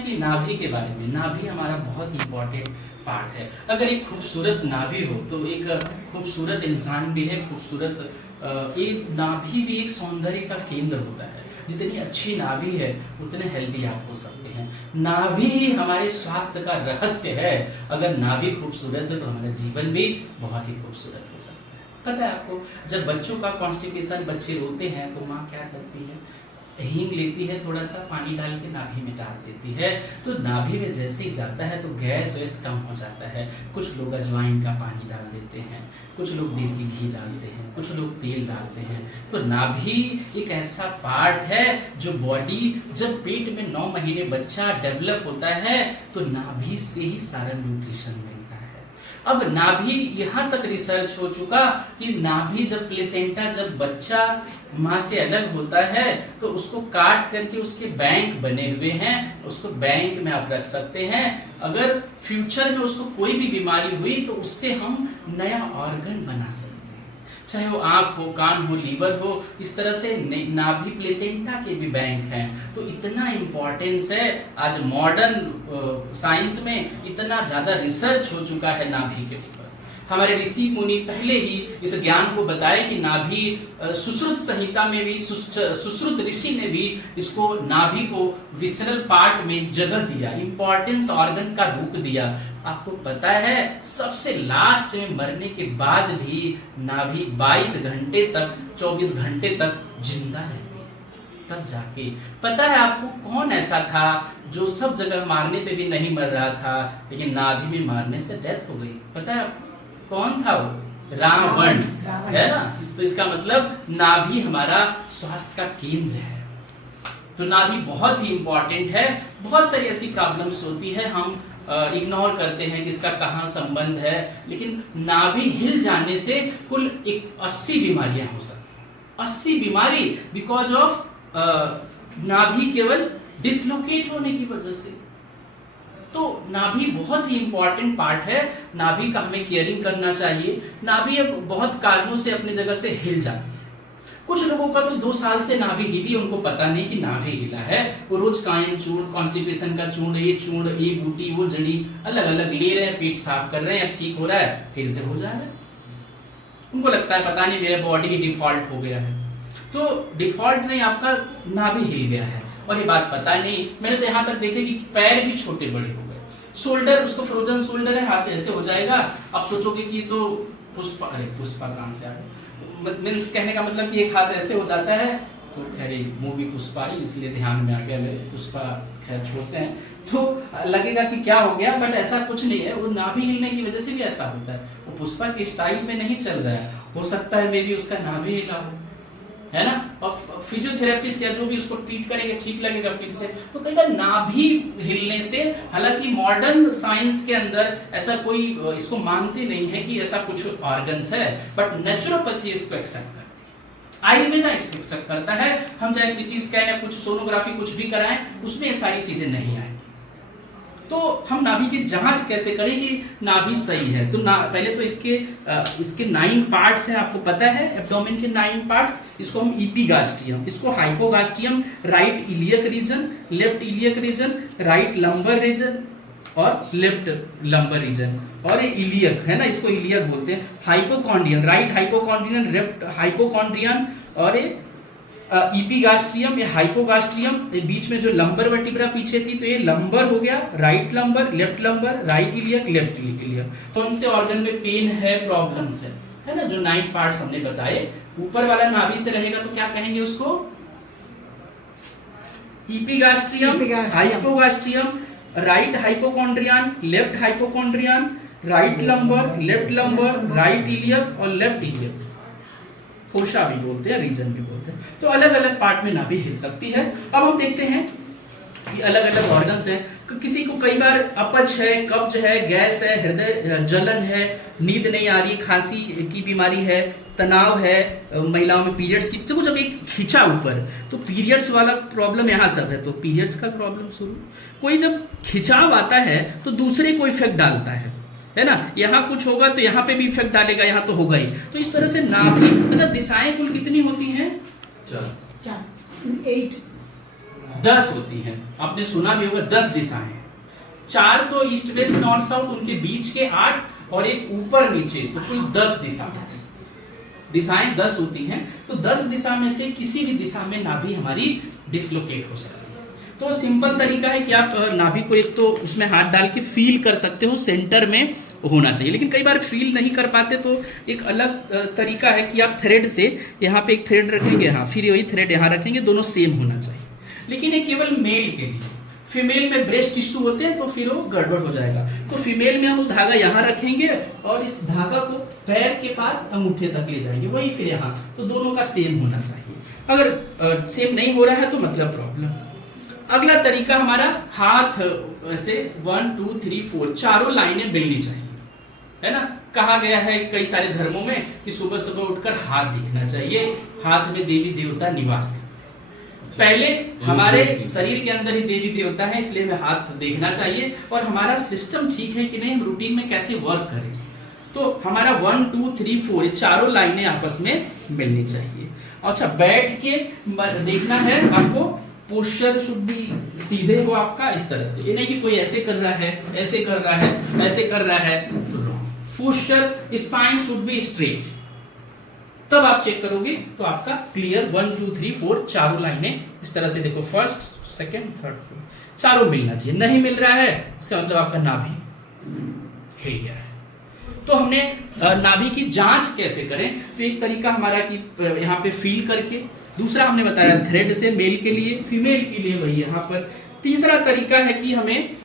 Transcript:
कि नाभि के बारे में, नाभि हमारा बहुत इंपॉर्टेंट पार्ट है। अगर एक खूबसूरत नाभि हो तो एक खूबसूरत इंसान भी है, खूबसूरत एक नाभि भी एक सौंदर्य का केंद्र होता है। जितनी अच्छी नाभि है उतने हेल्दी आप हो सकते हैं। नाभि हमारे स्वास्थ्य का रहस्य है। अगर नाभि खूबसूरत है तो हमारा जीवन भी बहुत ही खूबसूरत हो सकता है। पता है आपको, जब बच्चों का कॉन्स्टिपेशन, बच्चे रोते हैं तो माँ क्या करती है, हींग लेती है, थोड़ा सा पानी डाल के नाभि में डाल देती है, तो नाभि में जैसे ही जाता है तो गैस वैस कम हो जाता है। कुछ लोग अजवाइन का पानी डाल देते हैं, कुछ लोग देसी घी डालते हैं, कुछ लोग तेल डालते हैं। तो नाभि एक ऐसा पार्ट है जो बॉडी, जब पेट में 9 महीने बच्चा डेवलप होता है तो नाभि से ही सारा न्यूट्रिशन मिलता है। अब नाभि यहाँ तक रिसर्च हो चुका कि नाभि जब प्लेसेंटा, जब बच्चा माँ से अलग होता है तो उसको काट करके उसके बैंक बने हुए हैं, उसको बैंक में आप रख सकते हैं। अगर फ्यूचर में उसको कोई भी बीमारी हुई तो उससे हम नया ऑर्गन बना सकते हैं, चाहे वो आंख हो, कान हो, लीवर हो। इस तरह से नाभि प्लेसेंटा के भी बैंक हैं। तो इतना इम्पोर्टेंस है, आज मॉडर्न साइंस में इतना ज्यादा रिसर्च हो चुका है नाभि के ऊपर। हमारे ऋषि मुनि पहले ही इस ज्ञान को बताए कि नाभि, सुश्रुत संहिता में भी, सुश्रुत ऋषि ने भी इसको, नाभि को विसरल पार्ट में जगह दिया, इंपॉर्टेंस ऑर्गन का रूप दिया। आपको पता है सबसे लास्ट में मरने के बाद भी नाभि 22 घंटे तक, 24 घंटे तक जिंदा रहती है। तब जाके पता है आपको कौन ऐसा था जो सब जगह मारने पे भी नहीं मर रहा था, लेकिन नाभि में मारने से डेथ हो गई। पता है आपको कौन था वो? रावण, है ना। तो इसका मतलब नाभि हमारा स्वास्थ्य का केंद्र है। तो नाभि बहुत ही इंपॉर्टेंट है। बहुत सारी ऐसी प्रॉब्लम्स होती है, हम इग्नोर करते हैं कि इसका कहाँ संबंध है, लेकिन नाभि हिल जाने से कुल 80 बीमारियां हो सकती हैं। 80 बीमारी बिकॉज ऑफ नाभि केवल डिसलोकेट होने की वजह से। तो नाभि बहुत ही इंपॉर्टेंट पार्ट है, नाभि का हमें केयरिंग करना चाहिए। नाभि अब बहुत कारणों से अपनी जगह से हिल जाती है। कुछ लोगों का तो 2 साल से नाभि हिली, उनको पता नहीं कि नाभि हिला है। वो रोज कायन चूर्ण, कॉन्स्टिपेशन का चूर्ण, ये बूटी, वो जड़ी अलग अलग ले रहे हैं, पेट साफ कर रहे हैं, ठीक हो रहा है, फिर से हो जा रहा है। उनको लगता है पता नहीं मेरा बॉडी ही डिफॉल्ट हो गया है। तो डिफॉल्ट नहीं, आपका नाभि हिल गया है और ये बात पता नहीं। मैंने तो यहाँ तक देखे कि पैर भी छोटे बड़े हो गए। शोल्डर, उसको फ्रोजन शोल्डर है, हाथ ऐसे हो जाएगा। आप सोचोगे कि तो पुष्पा, अरे पुष्पा कहाँ से आ गए, मीन्स कहने का मतलब कि एक हाथ ऐसे हो जाता है। तो खैर मूवी पुष्पा ही इसलिए ध्यान में आ गया मेरे, पुष्पा खैर छोड़ते हैं। तो लगेगा कि क्या हो गया, बट ऐसा कुछ नहीं है। वो नाभि हिलने की वजह से भी ऐसा होता है। वो पुष्पा की स्टाइल में नहीं चल रहा है, हो सकता है मे बी उसका नाभि हिला हो, है ना। और फिजियोथेरेपिस्ट या जो भी उसको ट्रीट करेंगे ठीक लगेगा फिर से। तो कई बार नाभि हिलने से, हालांकि मॉडर्न साइंस के अंदर ऐसा कोई इसको मानते नहीं है कि ऐसा कुछ ऑर्गन्स है, बट नेचुरोपैथी इसको एक्सेप्ट करती है, आयुर्वेदा इसको एक्सेप्ट करता है। हम चाहे सीटी स्कैन या कुछ सोनोग्राफी कुछ भी कराएं, उसमें ये सारी चीजें नहीं आएंगी। तो हम नाभि की जांच कैसे करें कि नाभि सही है? तो पहले तो इसके 9 पार्ट्स हैं, आपको पता है एब्डोमेन के 9 पार्ट्स। इसको हम इपिगास्ट्रियम, इसको hypogastrium, right iliac region, left iliac region, right lumbar region और लेफ्ट लंबर रीजन, और ये इलियक है ना, इसको इलियक बोलते हैं। हाइपोकॉन्ड्रियन, राइट हाइपोकॉन्ड्रियन, लेफ्ट हाइपोकॉन्ड्रियन, और ये इपिगास्ट्रियम, ये हाइपोगास्ट्रियम, ये बीच में जो लंबर वर्टिब्रा पीछे थी, तो ये लंबर हो गया, right lumbar, left lumbar, right iliac, left iliac. कौन से ऑर्गन में पेन है, प्रॉब्लम्स है ना, जो 9 पार्ट्स हमने बताए। ऊपर वाला नाभि से रहेगा तो क्या कहेंगे उसको? Epigastrium, hypogastrium, right hypochondrium, left hypochondrium, right lumbar, left lumbar, right iliac और लेफ्ट इलियक। फोशा भी बोलते हैं, रीजन भी बोलते हैं। तो अलग अलग पार्ट में नाभि हिल सकती है। अब हम देखते हैं कि अलग अलग ऑर्गन्स हैं। किसी को कई बार अपच है, कब्ज है, गैस है, हृदय जलन है, नींद नहीं आ रही, खांसी की बीमारी है, तनाव है, महिलाओं में पीरियड्स की, तो जब एक खींचा ऊपर तो पीरियड्स वाला प्रॉब्लम यहाँ सब है, तो पीरियड्स का प्रॉब्लम शुरू। कोई जब खिंचाव आता है तो दूसरे को इफेक्ट डालता है ना। यहाँ कुछ होगा तो यहाँ पे भी इफेक्ट डालेगा, यहाँ तो होगा ही। तो इस तरह से नाभि, अच्छा दिशाएं कुल कितनी होती हैं? 4 8 10 होती हैं, आपने सुना भी होगा 10 दिशाएं, 4 तो ईस्ट वेस्ट नॉर्थ साउथ, उनके बीच के 8 और एक ऊपर नीचे, तो कुल 10 दिशाएं 10 होती हैं। तो 10 दिशा में से किसी भी दिशा में नाभि हमारी डिसलोकेट हो सकती है। तो सिंपल तरीका है कि आप नाभि को एक तो उसमें हाथ डाल के फील कर सकते हो, सेंटर में होना चाहिए, लेकिन कई बार फील नहीं कर पाते तो एक अलग तरीका है कि आप थ्रेड से यहाँ पे एक थ्रेड रखेंगे, हाँ, फिर वही थ्रेड यहाँ रखेंगे, दोनों सेम होना चाहिए। लेकिन ये केवल मेल के लिए, फीमेल में ब्रेस्ट टिश्यू होते हैं तो फिर वो गड़बड़ हो जाएगा। तो फीमेल में हम वो धागा यहाँ रखेंगे और इस धागा को पैर के पास अंगूठे तक ले जाएंगे, वही फिर यहाँ, तो दोनों का सेम होना चाहिए। अगर सेम नहीं हो रहा है तो मतलब प्रॉब्लम। अगला तरीका हमारा हाथ ऐसे 1 2 3 4 चारों लाइनें मिलनी चाहिए, है ना। कहा गया है कई सारे धर्मों में कि सुबह सुबह उठकर हाथ दिखना चाहिए, हाथ में देवी देवता निवास करते हैं। पहले हमारे शरीर के अंदर ही देवी देवता है, इसलिए हमें हाथ देखना चाहिए, और हमारा सिस्टम ठीक है कि नहीं, हम रूटीन में कैसे वर्क करें। तो हमारा 1 2 3 4 ये चारों लाइनें आपस में मिलनी चाहिए। अच्छा, बैठ के देखना है आपको, पोस्चर शुड बी सीधे हो आपका, इस तरह से, ये नहीं कि कोई ऐसे कर रहा है, ऐसे कर रहा है, ऐसे कर रहा है, तो wrong. Posture, spine should be straight, तब आप चेक करोगे तो आपका क्लियर 1 2 3 4 चारों लाइनें इस तरह से देखो, फर्स्ट सेकंड थर्ड फोर्थ चारों मिलना चाहिए। नहीं मिल रहा है इसका मतलब आपका नाभि हिल गया है। तो हमने नाभि की जांच कैसे करें, तो एक तरीका हमारा कि यहाँ पे फील करके, दूसरा हमने बताया थ्रेड से मेल के लिए, फीमेल के लिए वही यहाँ पर, तीसरा तरीका है कि हमें